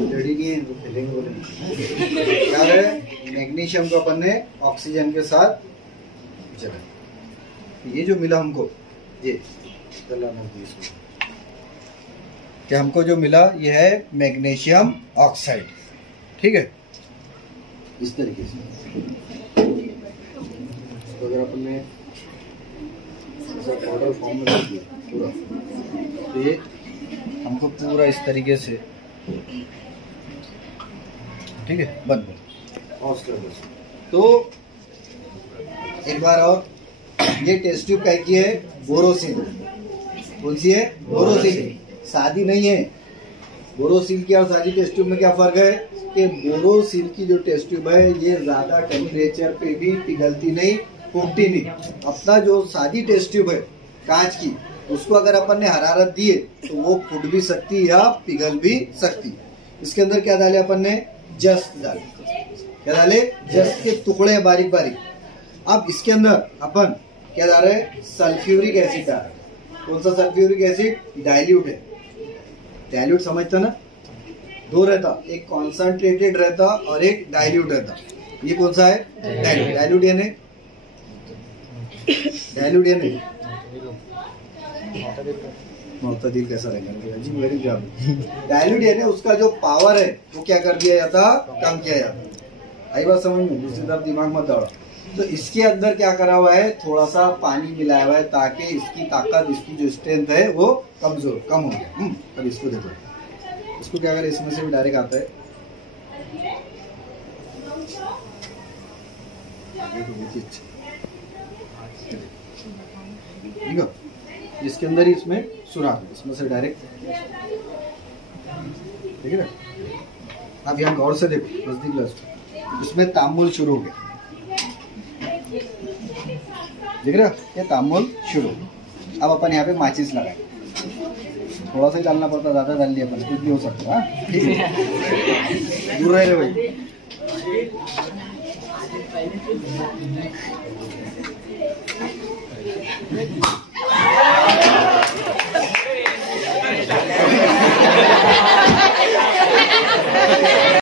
Ready नहीं है तो खेलेंगे बोले क्या है। मैग्नीशियम को अपन ने ऑक्सीजन के साथ जला, ये जो मिला हमको, ये क्या हमको जो मिला ये है मैग्नीशियम ऑक्साइड। ठीक है, इस तरीके से तो अगर अपन ने पाउडर फॉर्म में रख दिया पूरा, तो ये हमको पूरा इस तरीके से, ठीक है, बंद तो एक बार और, ये टेस्ट ट्यूब क्या की है, बोरोसिल। कौन सी है? बोरोसिल। सादी नहीं है। बोरोसिल की और सादी टेस्ट ट्यूब में क्या फर्क है कि बोरोसिल की जो टेस्ट ट्यूब है ये ज्यादा टेम्परेचर पे भी पिघलती नहीं, फूटती नहीं। अपना जो सादी टेस्ट ट्यूब है कांच की, उसको अगर अपन ने हरारत दिए तो वो फूट भी सकती या पिघल भी सकती। इसके अंदर क्या डाले अपन ने? जस्त डाले। क्या डाले? जस्त के टुकड़े बारीक बारीक। अब इसके अंदर अपन क्या डाल रहे हैं? सल्फ्यूरिक एसिड डाल रहे हैं। कौन सा सल्फ्यूरिक एसिड? डाइल्यूट है। डाइल्यूट समझता ना, दो रहता, एक कॉन्संट्रेटेड रहता और एक डाइल्यूट रहता। ये कौन सा है? डाइल्यूट। डाइल्यूट यानी मोतदिल कैसा रहेगा? डाइल्यूट यानी उसका जो पावर है वो क्या कर दिया जाता? कम किया जाता। आई बात समझ में? दूसरी तरफ दिमाग मत दौड़ा। तो इसके अंदर क्या करा हुआ है? थोड़ा सा पानी मिलाया हुआ है ताकि इसकी ताकत, इसकी जो स्ट्रेंथ है वो कम हो गया। अब इसको देखो, इसको क्या करे, इसमें से भी डायरेक्ट आता है। बहुत ही अच्छा, ठीक है। इसके अंदर ही इसमें सुराख है, इसमें से डायरेक्ट, ठीक है। अब यहाँ गौर से देखो, नजदीक लो, इसमें तामुल शुरू हो गया, देख रहे हो? ये तामुल शुरू। अब अपन यहाँ पे माचिस लगाए, थोड़ा सा ही डालना पड़ता, ज्यादा डाल लिया अपन, कुछ भी हो सकता है। ठीक है, दूर रहे भाई।